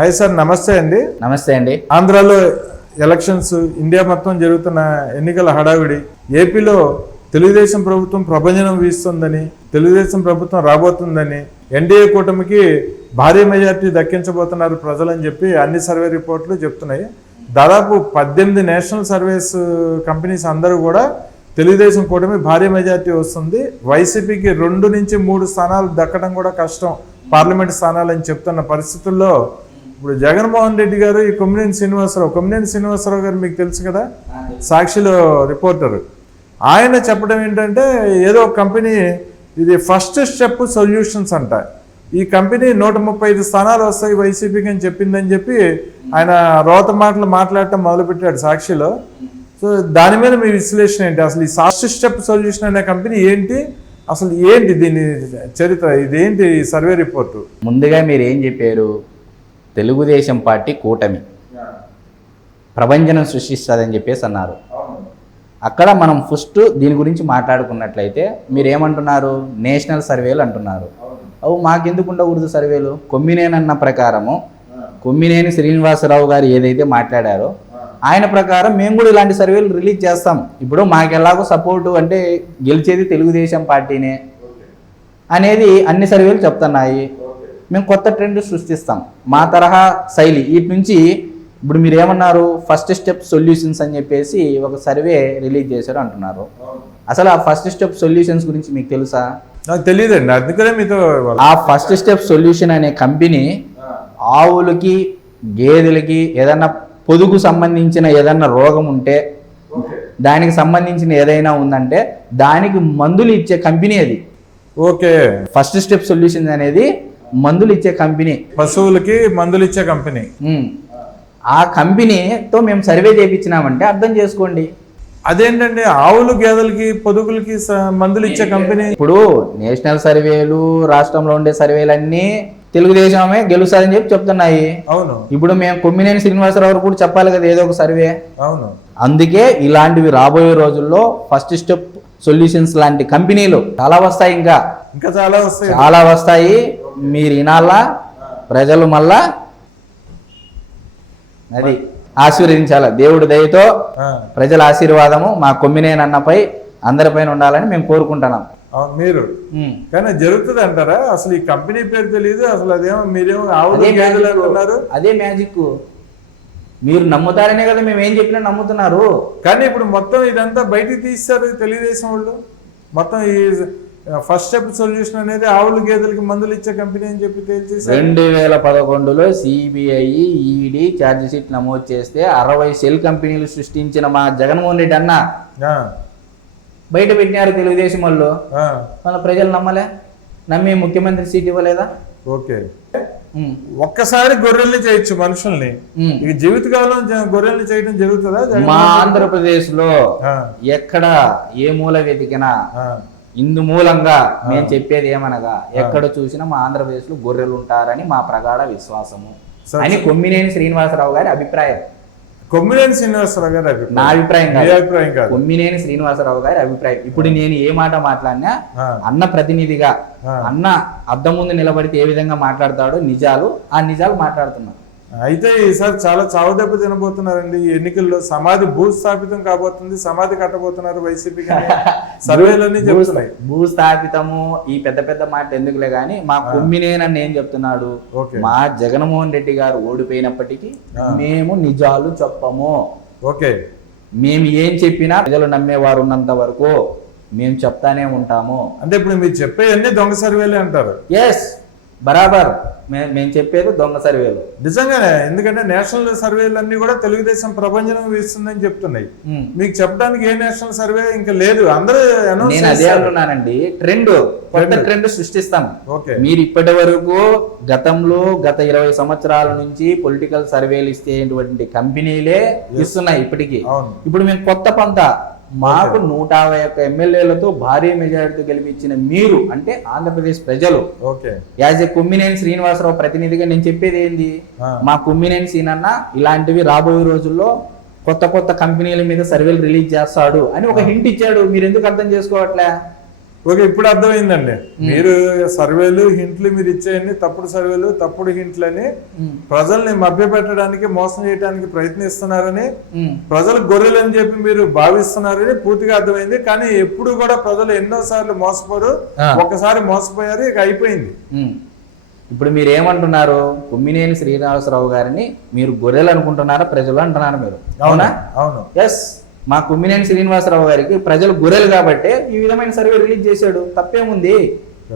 Hi sir, నమస్తే అండి. నమస్తే అండి. ఆంధ్రాలో ఎలక్షన్స్, ఇండియా మొత్తం జరుగుతున్న ఎన్నికల హడావిడి, ఏపీలో తెలుగుదేశం ప్రభుత్వం ప్రభంజనం వీస్తుందని, తెలుగుదేశం ప్రభుత్వం రాబోతుందని, ఎన్డీఏ కూటమికి భారీ మెజార్టీ దక్కించబోతున్నారు ప్రజలని చెప్పి అన్ని సర్వే రిపోర్ట్లు చెప్తున్నాయి. దాదాపు 18 నేషనల్ సర్వేస్ కంపెనీస్ అందరూ కూడా తెలుగుదేశం కూటమి భారీ మెజార్టీ వస్తుంది, వైసీపీకి 2 నుంచి 3 స్థానాలు దక్కడం కూడా కష్టం పార్లమెంట్ స్థానాలు అని చెప్తున్న పరిస్థితుల్లో ఇప్పుడు జగన్మోహన్ రెడ్డి గారు ఈ కొమ్మినేని శ్రీనివాసరావు గారు మీకు తెలుసు కదా, సాక్షిలో రిపోర్టర్, ఆయన చెప్పడం ఏంటంటే ఏదో ఒక కంపెనీ ఇది ఫస్ట్ స్టెప్ సొల్యూషన్స్ అంట, ఈ కంపెనీ 135 స్థానాలు వస్తాయి వైసీపీకి అని చెప్పిందని చెప్పి ఆయన రోత మాటలు మాట్లాడటం మొదలుపెట్టాడు సాక్షిలో. సో దాని మీద మీ విశ్లేషణ ఏంటి? అసలు ఈ ఫస్ట్ స్టెప్ సొల్యూషన్ అనే కంపెనీ ఏంటి, అసలు ఏంటి దీని చరిత్ర, ఇదేంటి సర్వే రిపోర్టు? ముందుగా మీరు ఏం చెప్పారు? తెలుగుదేశం పార్టీ కూటమి ప్రభంజనం సృష్టిస్తుందని చెప్పేసి అన్నారు. అక్కడ మనం ఫస్ట్ దీని గురించి మాట్లాడుకున్నట్లయితే మీరు ఏమంటున్నారు? నేషనల్ సర్వేలు అంటున్నారు. అవు మాకెందుకు ఉండకూడదు సర్వేలు? కొమ్మినేని అన్న ప్రకారము, కొమ్మినేని శ్రీనివాసరావు గారు ఏదైతే మాట్లాడారో ఆయన ప్రకారం మేము కూడా ఇలాంటి సర్వేలు రిలీజ్ చేస్తాం. ఇప్పుడు మాకు ఎలాగో సపోర్టు అంటే గెలిచేది తెలుగుదేశం పార్టీనే అనేది అన్ని సర్వేలు చెప్తున్నాయి. మేము కొత్త ట్రెండ్ సృష్టిస్తాం, మా తరహా శైలి వీటి నుంచి. ఇప్పుడు మీరు ఏమన్నారు? ఫస్ట్ స్టెప్ సొల్యూషన్స్ అని చెప్పేసి ఒక సర్వే రిలీజ్ చేశారు అంటున్నారు. అసలు ఆ ఫస్ట్ స్టెప్ సొల్యూషన్స్ గురించి మీకు తెలుసా? నాకు తెలియదండి, అందుకనే మీతో. ఆ ఫస్ట్ స్టెప్ సొల్యూషన్ అనే కంపెనీ ఆవులకి గేదెలకి ఏదన్నా పొదుగు సంబంధించిన ఏదన్నా రోగం ఉంటే, దానికి సంబంధించిన ఏదైనా ఉందంటే దానికి మందులు ఇచ్చే కంపెనీ అది. ఓకే, ఫస్ట్ స్టెప్ సొల్యూషన్ అనేది మందులు ఇచ్చే కంపెనీ, పశువులకి మందులు ఇచ్చే కంపెనీ. ఆ కంపెనీతో మేము సర్వే చేయించినామంటే అర్థం చేసుకోండి. అదేంటండి, ఆవులు గేదెలకి పొదుగులకి మందులు ఇచ్చే కంపెనీ? ఇప్పుడు నేషనల్ సర్వేలు, రాష్ట్రంలో ఉండే సర్వేలన్నీ తెలుగుదేశమే గెలుస్తారని చెప్పి చెప్తున్నాయి. అవును. ఇప్పుడు మేము కొమ్మినేని శ్రీనివాసరావు కూడా చెప్పాలి కదా ఏదో ఒక సర్వే. అవును. అందుకే ఇలాంటివి రాబోయే రోజుల్లో ఫస్ట్ స్టెప్ సొల్యూషన్స్ లాంటి కంపెనీలు చాలా వస్తాయి, ఇంకా చాలా వస్తాయి. మీరు వినాలా, ప్రజలు మళ్ళా అది ఆశీర్వదించాల. దేవుడి దయతో ప్రజల ఆశీర్వాదము మా కొమ్మినేని అన్నపై అందరిపైన ఉండాలని మేము కోరుకుంటున్నాం. మీరు కానీ జరుగుతుంది అంటారా? అసలు ఈ కంపెనీ పేరు తెలియదు, అసలు అదేమో మీరేమో ఆవులు. అదే మ్యాజిక్. మీరు నమ్ముతారనే కదా మేము ఏం చెప్పినా నమ్ముతున్నారు. కానీ ఇప్పుడు మొత్తం ఇదంతా బయటికి తీస్తారు తెలుగుదేశం వాళ్ళు. మొత్తం ఈ ఫస్ట్ స్టెప్ సొల్యూషన్ అనేది ఆవులు గేదెలకి మందులు ఇచ్చే కంపెనీ అని చెప్పి తేల్చేసి 2011లో సిబిఐ ఈడీ ఛార్జ్ షీట్ నమోదు చేస్తే 60 సెల్ కంపెనీలు సృష్టించిన మా జగన్మోహన్ రెడ్డి అన్న బయట పెట్టినారు తెలుగుదేశం వాళ్ళు. మన ప్రజలు నమ్మలే, నమ్మి ముఖ్యమంత్రి సీట్ ఇవ్వలేదా? ఓకే, ఒక్కసారి గొర్రెల్ని చేయొచ్చు మనుషుల్ని, ఇక జీవితకాలం గొర్రెల్ని చేయడం జరుగుతుందా? మా ఆంధ్రప్రదేశ్ లో ఎక్కడ ఏ మూల వెతికినా ఇందు మూలంగా మేము చెప్పేది ఏమనగా ఎక్కడ చూసినా మా ఆంధ్రప్రదేశ్ లో గొర్రెలు ఉంటారని మా ప్రగాఢ విశ్వాసము అని కొమ్మినేని శ్రీనివాసరావు గారి అభిప్రాయం. కొమ్మినేని శ్రీనివాసరావు గారి అభిప్రాయం, నా అభిప్రాయం కాదు, కొమ్మినేని శ్రీనివాసరావు గారి అభిప్రాయం. ఇప్పుడు నేను ఏ మాట మాట్లాడినా అన్న ప్రతినిధిగా, అన్న అద్దం ముందు నిలబడితే ఏ విధంగా మాట్లాడతాడో నిజాలు ఆ నిజాలు మాట్లాడుతున్నా. అయితే ఈసారి చాలా చావుదెబ్బ తినబోతున్నారండి ఈ ఎన్నికల్లో. సమాధి భూస్థాపితం కాబోతుంది, సమాధి కట్టబోతున్నారు వైసీపీ సర్వేలన్నీ చెప్తున్నాయి. భూస్థాపితము ఈ పెద్ద పెద్ద మాట ఎందుకులే గానీ మా కొమ్మినేనని ఏం చెప్తున్నాడు? మా జగన్మోహన్ రెడ్డి గారు ఓడిపోయినప్పటికీ మేము నిజాలు చెప్పము. ఓకే, మేము ఏం చెప్పినా ప్రజలు నమ్మేవారు ఉన్నంత వరకు మేము చెప్తానే ఉంటాము. అంటే ఇప్పుడు మీరు చెప్పేవన్నీ దొంగ సర్వేలే అంటారు? ఎస్, బరాబర్. మేము చెప్పేది దొంగ సర్వేలు నిజంగానే. ఎందుకంటే నేషనల్ సర్వేలు అన్ని కూడా తెలుగుదేశం ప్రభంజనం వీస్తుందని చెప్తున్నాయి. మీకు చెప్పడానికి ఏ నేషనల్ సర్వే ఇంకా లేదు, అందరూ నేను అదే అంటున్నానండి. కొత్త ట్రెండ్ సృష్టిస్తాం. మీరు ఇప్పటి వరకు గత 20 సంవత్సరాల నుంచి పొలిటికల్ సర్వేలు ఇస్తేటువంటి కంపెనీలే ఇస్తున్నాయి ఇప్పటికీ. ఇప్పుడు మేము కొత్త పంత, మాకు 151 ఎమ్మెల్యేలతో భారీ మెజారిటీతో గెలిపించిన మీరు అంటే ఆంధ్రప్రదేశ్ ప్రజలు, యాజ్ ఏ కొమ్మినేని శ్రీనివాసరావు ప్రతినిధిగా నేను చెప్పేది ఏంది? మా కొమ్మినేని శ్రీనన్న ఇలాంటివి రాబోయే రోజుల్లో కొత్త కంపెనీల మీద సర్వేలు రిలీజ్ చేస్తాడు అని ఒక హింట్ ఇచ్చాడు. మీరు ఎందుకు అర్థం చేసుకోవట్లే? ఓకే, ఇప్పుడు అర్థమైందండి. మీరు సర్వేలు హింట్లు మీరు ఇచ్చేయండి, తప్పుడు సర్వేలు తప్పుడు హింట్లని ప్రజల్ని మభ్యపెట్టడానికి మోసం చేయడానికి ప్రయత్నిస్తున్నారని, ప్రజలు గొర్రెలు అని చెప్పి మీరు భావిస్తున్నారని పూర్తిగా అర్థమైంది. కానీ ఎప్పుడు కూడా ప్రజలు ఎన్నో సార్లు మోసపోరు, ఒకసారి మోసపోయారు, ఇక అయిపోయింది. ఇప్పుడు మీరు ఏమంటున్నారు? కొమ్మినేని శ్రీనివాసరావు గారిని మీరు గొర్రెలు అనుకుంటున్నారా, ప్రజలు అంటున్నారు మీరు? అవునా? అవును. ఎస్, మా కొమ్మినేని శ్రీనివాసరావు గారికి ప్రజలు గొర్రెలు కాబట్టి ఈ విధమైన సర్వే రిలీజ్ చేశాడు. తప్పేముంది?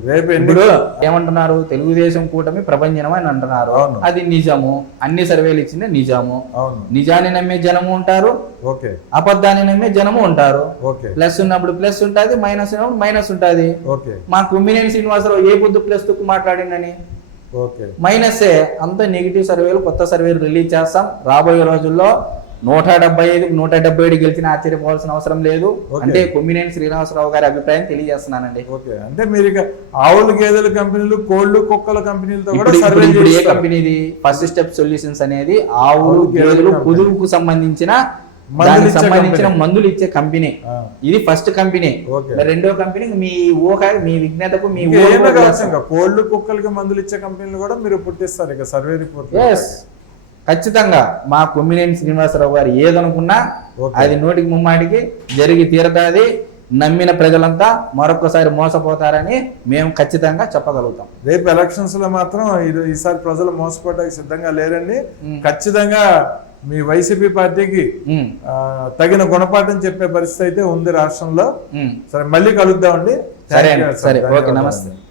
రేపు ఇప్పుడు ఏమంటున్నారు? తెలుగుదేశం కూటమి ప్రభంజనం అని అంటున్నారు. అది నిజము. అన్ని సర్వేలు ఇచ్చింది నిజము. నిజాన్ని నమ్మే జనము ఉంటారు, అబద్ధాన్ని నమ్మే జనము ఉంటారు. ప్లస్ ఉన్నప్పుడు ప్లస్ ఉంటుంది, మైనస్ ఉన్నప్పుడు మైనస్ ఉంటుంది. మా కొమ్మినేని శ్రీనివాసరావు ఏ పొద్దు ప్లస్ తుక్కు మాట్లాడిందని మైనసే. అంత నెగిటివ్ సర్వేలు, కొత్త సర్వేలు రిలీజ్ చేస్తాం రాబోయే రోజుల్లో. 175 177 గెలిచిన ఆశ్చర్యపోవాల్సిన అవసరం లేదు. అంటే కొమ్మినేని శ్రీనివాసరావు గారి అభిప్రాయం తెలియజేస్తున్నానండి. అంటే మీరు ఇక ఆవులు గేదెల కంపెనీలు, కోళ్లు కుక్కల కంపెనీలతో కూడా సర్వే ఇప్పుడు ఏ కంపెనీది? ఫస్ట్ స్టెప్ సొల్యూషన్స్ అనేది ఆవులు గేదెలు కుదురుకు సంబంధించిన మందులు ఇచ్చే కంపెనీ. ఇది ఫస్ట్ కంపెనీ. రెండో కంపెనీ మీ ఊహ, మీ విజ్ఞతకు, మీ కోళ్లు కుక్కలకి మందులు ఇచ్చే కంపెనీలు కూడా మీరు పుట్టిస్తారు ఇక సర్వే రిపోర్ట్. ఖచ్చితంగా మా కొమ్మినేని శ్రీనివాసరావు గారు ఏదనుకున్నా అది నోటికి ముమ్మాటికి జరిగి తీరతాది. నమ్మిన ప్రజలంతా మరొకసారి మోసపోతారని మేము ఖచ్చితంగా చెప్పగలుగుతాం. రేపు ఎలక్షన్స్ లో మాత్రం ఈసారి ప్రజలు మోసపోవడానికి సిద్ధంగా లేరండి. ఖచ్చితంగా మీ వైసీపీ పార్టీకి తగిన గుణపాఠం చెప్పే పరిస్థితి అయితే ఉంది రాష్ట్రంలో. సరే, మళ్ళీ కలుద్దామండి. సరే, ఓకే, నమస్తే.